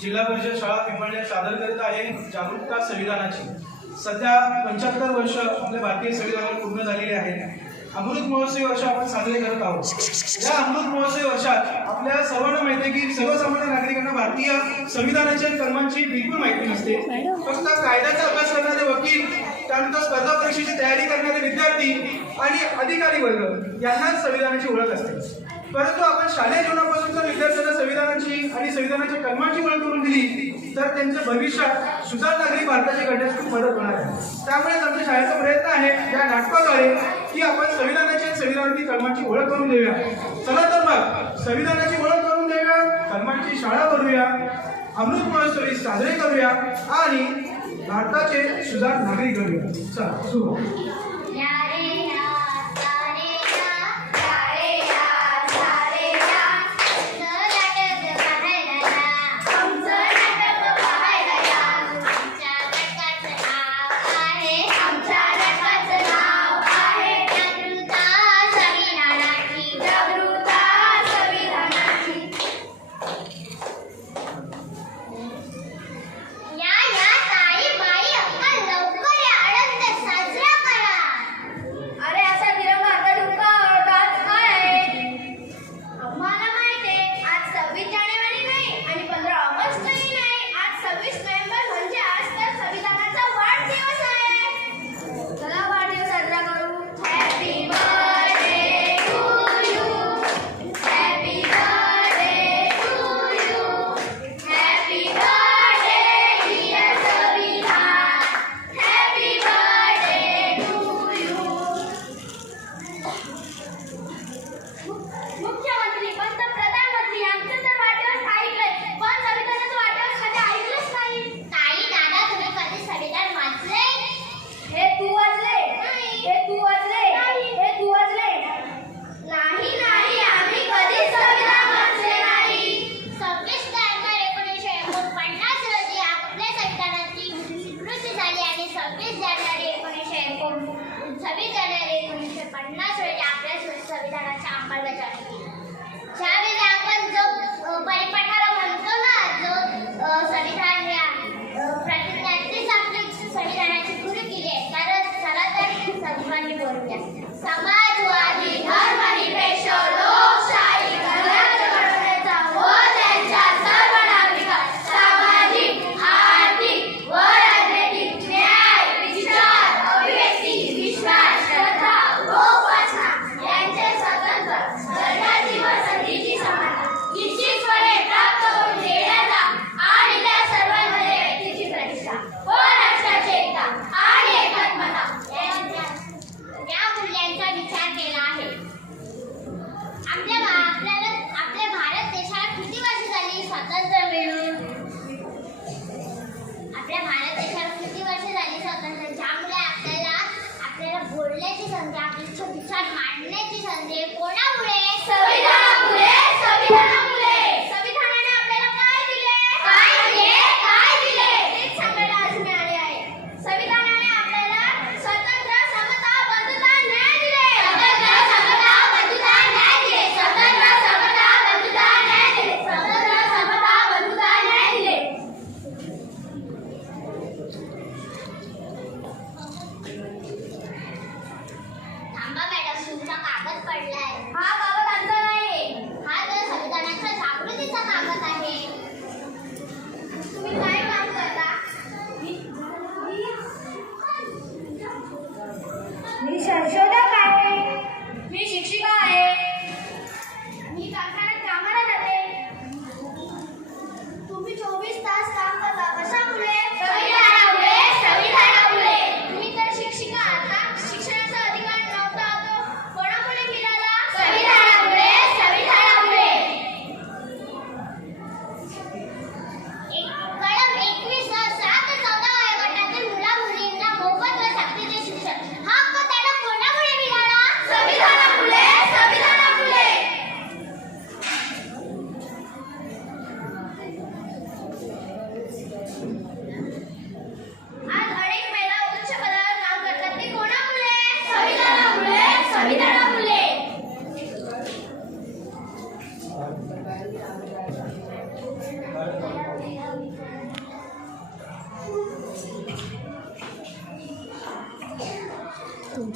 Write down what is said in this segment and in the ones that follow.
जिल्हा परिषद शाळा पिंपळनेर सादर करीत आहे जागरूकता संविधानाची। सध्या 75 वर्ष आपल्या भारतीय संविधानाला पूर्ण झालेले आहेत। अमृत महोत्सवी वर्ष आपण साजरे करत आहोत। या अमृत महोत्सवी वर्षात आपल्या सर्वांना माहिती आहे की सर्वसामान्य नागरिकांना भारतीय संविधानाच्या कलमांची बिलकुल माहिती नसते। फक्त कायद्याचा अभ्यास करणारे वकील, त्यानंतर स्पर्धा परीक्षेची तयारी करणारे विद्यार्थी आणि अधिकारी वर्ग यांनाच संविधानाची ओळख असते। परंतु आपण शालेय जीवनापासून जर विद्यार्थ्यांना संविधानाची आणि संविधानाच्या कलमांची ओळख करून दिली तर त्यांचं भविष्यात सुजाण नागरिक भारताचे घडण्यास खूप मदत होणार आहे। त्यामुळे आमच्या शाळेचा प्रयत्न आहे या नाटकाद्वारे की आपण संविधानाची आणि संविधानातील कलमांची ओळख करून देऊया। चला तर मग संविधानाची ओळख करून देऊया, कलमांची शाळा भरूया, अमृत महोत्सवी साजरे करूया आणि भारताचे सुजाण नागरिक घडूया। चला सुरू। हा बाबा त्यांचा नाही, हा तर संविधानाचा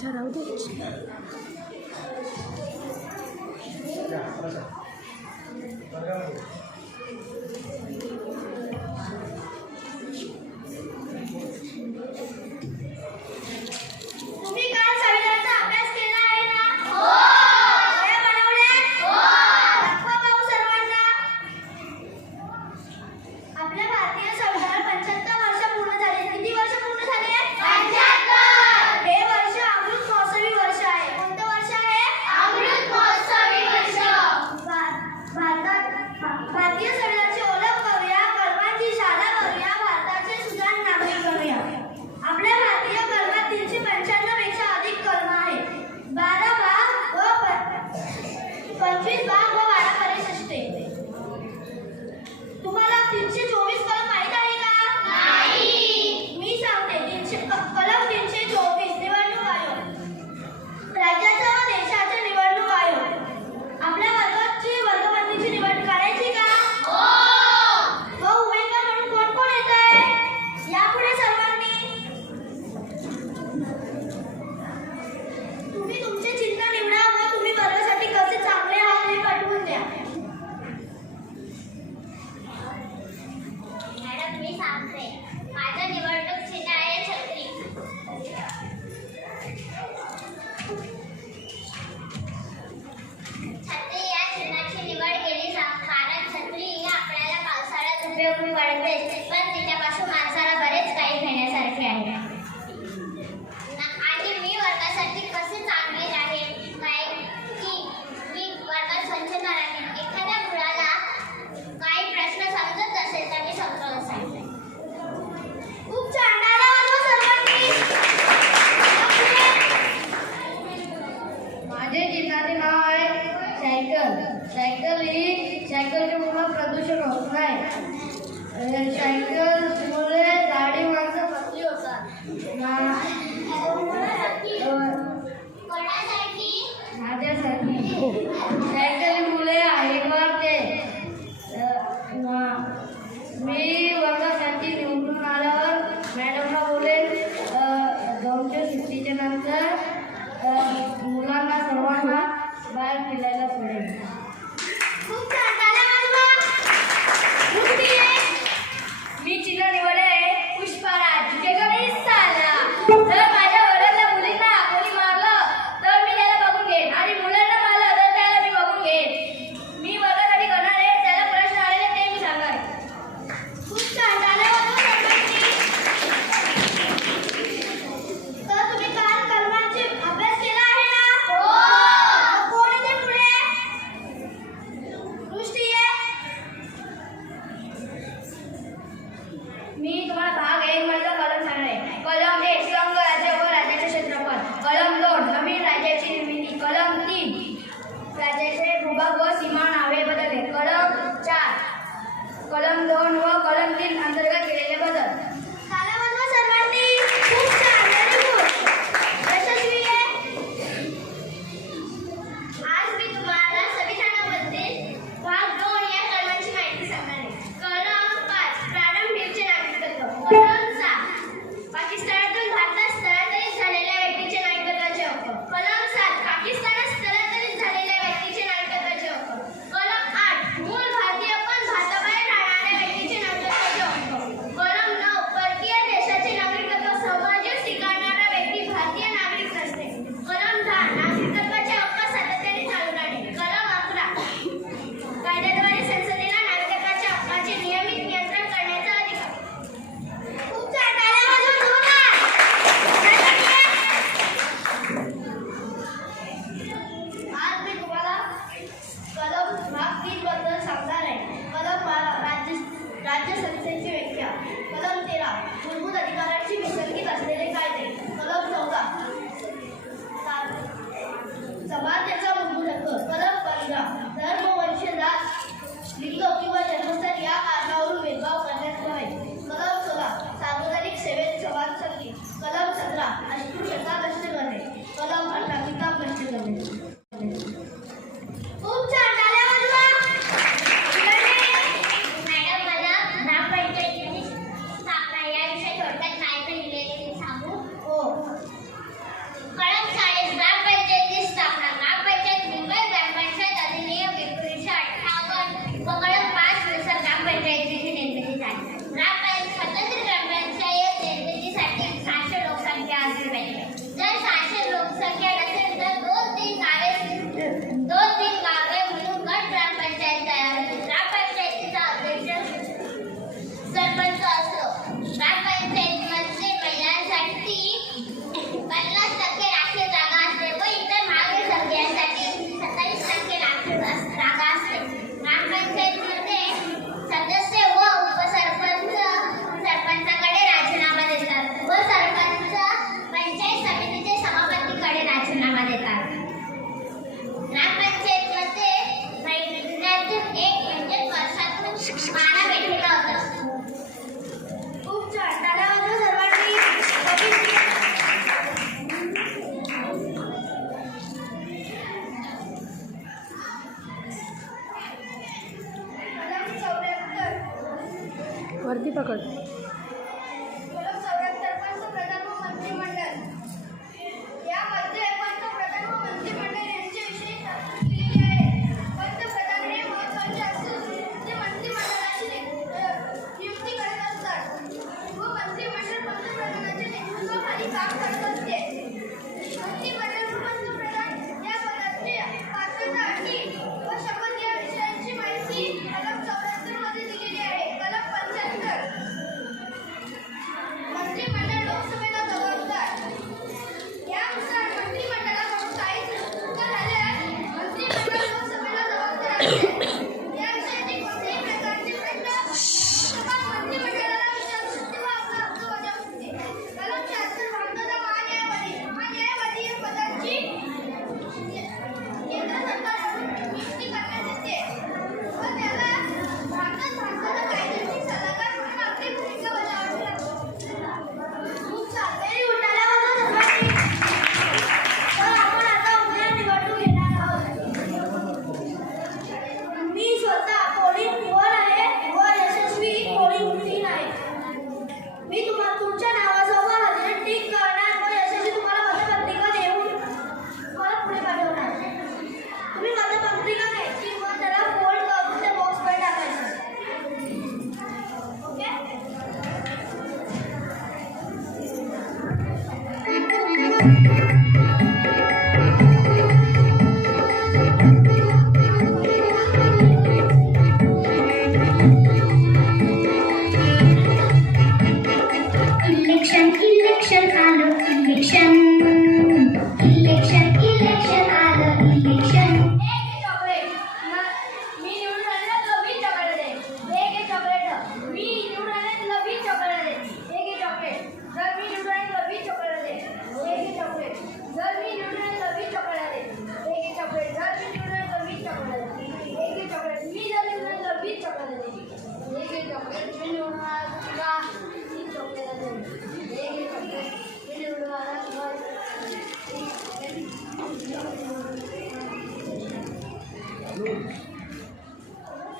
त्यांच्या राहू दे. या, बसा. वर्गामध्ये. तुम्ही काल संविधानाचा अभ्यास केला आहे ना? हो. वह्या बनवल्या? हो. दाखवा पाहू सर्वांना. आपल्या भारतीय संविधानाला 75 वर्ष पूर्ण झाली. किती वर्ष पूर्ण झाली आहेत? 75. हे वर्ष अमृत महोत्सवी वर्ष आहे. कोणतं वर्ष आहे? अमृत महोत्सवी वर्ष. भारतीय संविधानाची ओळख करूया, कलमांची शाळा करूया, भारताचे सुजाण नागरिक करूया. आपल्या भारतीय कलमात 395 पेक्षा अधिक कलम आहेत. 12 भाग व 25 भाग व 12 परिशिष्टे. तुम्हाला 324 कलम माहित आहे का? नाही. मी सांगते. कलम 324 निवडणूक आयोग. राज्याचा व देशाचा निवडणूक आयोग. आपल्या वर्गाची वर्गमंत्रीची निवड करायची का? हो. व उमेदवार म्हणून कोण कोण येत आहे? यापुढे सर्वांनी तुम्ही तुमचे चिन्ह निवडा व तुम्ही वर्गासाठी कसे चांगले आहात हे पाठवून द्या. मॅडम मी सांगते. माझं निवडणूक चिन्ह आहे छत्री. छत्री या चिन्हाची निवड केली कारण छत्री ही आपल्याला पावसाळ्यात उपयोगी पडते, पण तिच्यापासून माणसाला बरेच काही घेण्यासारखे आहे. आणि मी वर्गासाठी कसे चांगले राहील काय की मी वर्गात स्वच्छता राहील. एखाद्या मुलाला काही प्रश्न समजत असेल तर मी समजावून सांगते. खूप छान. टाळ्या वाजवा सर्वांनी. माझे चिन्हाचे नाव आहे सायकल. सायकलमुळे प्रदूषण होत नाही. सायकलमुळे गाडी माणसं बसली होतात. कोणासाठी? माझ्यासाठी सायकलमुळे ऐकते. मी वर्गासाठी निवडून आल्यावर मॅडमला बोलेल 2च्या सुट्टीच्या नंतर मुलांना सर्वांना बाहेर फिरायला सोडेल. खूप छान. टाळ्या वाजवा. मुक्ती आहे. मी चिन्ह निवडले आहे पुष्पराज. जे गणेश साला. जर माझ्या वर्गातल्या मुलींना कोणी मारलं तर मी त्याला बघून घेईन आणि मुलांना मारलं तर त्याला मी बघून घेईन. मी वर्गासाठी करणार आहे. त्याला प्रश्न आलेले ते मी सांगणार. खूप छान. टाळ्या वाजवा सर्वांनी. तर तुम्ही काल कलमांचे अभ्यास केला आहे ना? हो. कोण येते पुढे? दृष्टी आहे. मी तुम्हाला भाग 1 मधला कलम सांगणार आहे. कलम 1 संघ राज्य व राज्याचे क्षेत्रफळ. कलम 2 नवीन राज्याची निर्मिती. कलम 3 राज्याचे भूभाग व सीमा नावे बदलले. कलम 4 कलम 2 व कलम 3 अंतर्गत केलेले बदल. टाळ्या वाजवा सर्वांनी. खूप छान. Very good. यशस्वी आहे. आज मी तुम्हाला संविधानामध्ये भाग 2 या कलमांची माहिती सांगणार आहे. कलम 5 प्रारंभीचे नागरिकत्व. कलम 6 पाकिस्तानातून भारतात स्थलांतरित झालेल्या व्यक्तीचे नागरिकत्वाचे हक्क. कलम 7 पाकिस्तानात स्थलांतरित झालेल्या व्यक्तीचे नागरिकत्वाचे हक्क. कलम 8 मूळ भारतीय पण भारताबाहेर राहणाऱ्या व्यक्तीचे नागरिकत्वाचे हक्क. कलम 9 वरती पकड. कलम 74 पंतप्रधान व मंत्रिमंडळ. यामध्ये पंतप्रधान व मंत्रिमंडळ यांच्याविषयी तरतूद केलेली आहे. पंतप्रधान हे महत्त्वाचे असून ते मंत्रिमंडळाची नियुक्ती करत असतात व मंत्रिमंडळ पंतप्रधानाच्या नेतृत्वाखाली काम करत असते. मंत्रिमंडळ व पंतप्रधान या पदाची पात्रता, अटी व शपथ या विषयांची माहिती कलम 74 मध्ये दिलेली आहे. कलम 75 मंत्रिमंडळ लोकसभेला जबाबदार. यानुसार मंत्रिमंडळाकडून काही चुका झाल्यास मंत्रिमंडळ लोकसभेला जबाबदार असते. या विषयाचे कोणत्याही प्रकारचे प्रश्न सभा मंत्रिमंडळाला विचारू शकते व आपला हक्क बजावू शकते. कलम 76 भारताचा महान्यायवादी. महान्यायवादी या पदाची केंद्र सरकारकडून नियुक्ती करण्यात येते व त्याला भारताचा कायदेशीर सल्लागार म्हणून आपली भूमिका बजावावी लागते. खूप चाललेली उठाल्यावर सर्वांनी तर आपण आता उद्या निवडणूक घेणार आहोत. मी स्वतः पोलिंग निवड आहे व यशस्वी पोलिंग क्वीन आहे. मी तुमच्या नावासोबत हजेरी टिक करणार व यशस्वी तुम्हाला मतपत्रिका देऊन मला पुढे पाठवणार. तुम्ही मतपत्रिका घ्यायची व त्याला फोल्ड करून त्या बॉक्समध्ये टाकायचं. ओके. इलेक्शन आलं इलेक्शन आलं इलेक्शन. एक चॉकलेट. मी निवडून आले तर 20 चॉकलेट दे. एक चॉकलेट. मी निवडून आले तर 20 चॉकलेट दे. एक चॉकलेट. जर मी निवडून आले तर 20 चॉकलेट दे. एक चॉकलेट. जर मी निवडून आले तर 20 चॉकलेट दे. एक चॉकलेट. जर मी निवडून आले तर 20 चॉकलेट दे. एक चॉकलेट. मी जर निवडून आले तर 20 चॉकलेट दे. एक चॉकलेट. मी निवडून आले तर 30 चॉकलेट दे. एक चॉकलेट. मी निवडून आले तर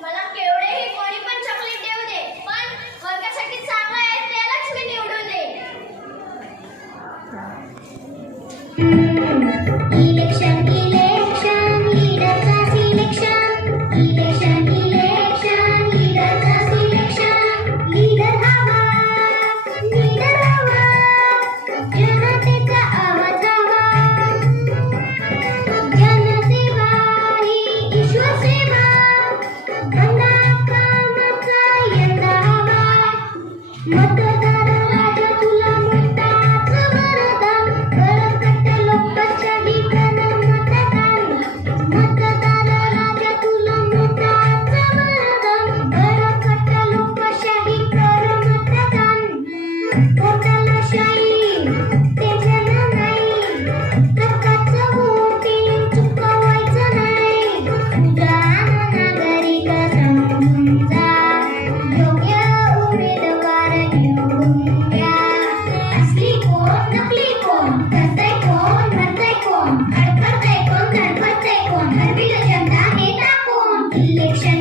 मला केवढेही कोणी पण चॉकलेट देऊ दे, पण वर्गासाठी चांगलं आहे त्यालाच मी निवडून दे. इलेक्शन लीडरचा सिलेक्शन. इलेक्शन लीडरचा सिलेक्शन. लीडर हवा जनतेचा आवाज हवा. जनसेवा ही ईश्वर सेवा. धंदा कामाचा यंदा हवा. मतदाराला तुला मोठाच वरदान. बळकट लोकशाही प्रण मतदान. मतदाराला तुला मोठाच वरदान. बळकट लोकशाही प्रण मतदान. पोटाला शाही ते जन नाही. हक्काचं वोटिंग चुकवायचं नाही. तुझा नागरिक समजून जा. योग्य उमेदवार निवडून द्या. असली कोण नकली कोण. करतंय कोण भरतंय कोण. अडखडतंय कोण धडपडतंय कोण. हरविल जनता नेता कोण. इलेक्शन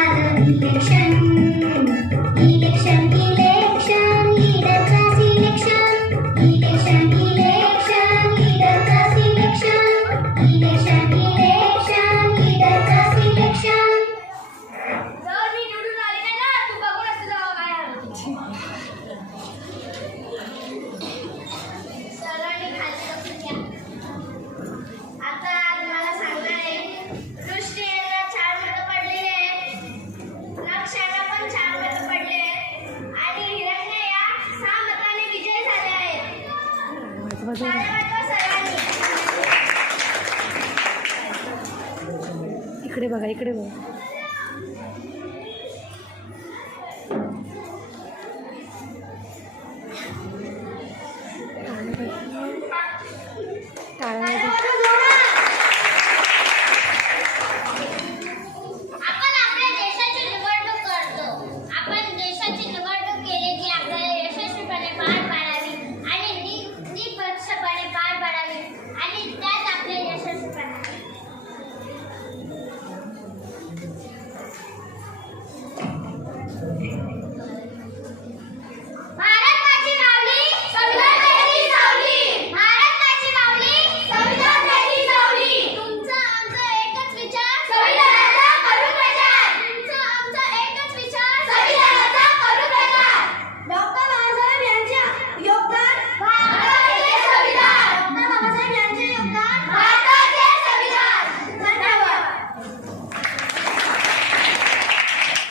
आलं इलेक्शन लीडरचा सिलेक्शन. इलेक्शन लीडरचा सिलेक्शन. इलेक्शन लीडरचा सिलेक्शन. जर मी निवडून आले नाही ना तू बघून असं जावा काय सर्वांनी खाली लक्ष द्या. आता मला सांगणार आहे. दृष्टी यांना 4 मतं पडलेली आहेत. लक्षाला पण 4 मतं पडले आहेत आणि हिरण्य या 6 मतांनी विजय झाले आहेत. धन्यवाद सर्वांनी. इकडे बघा.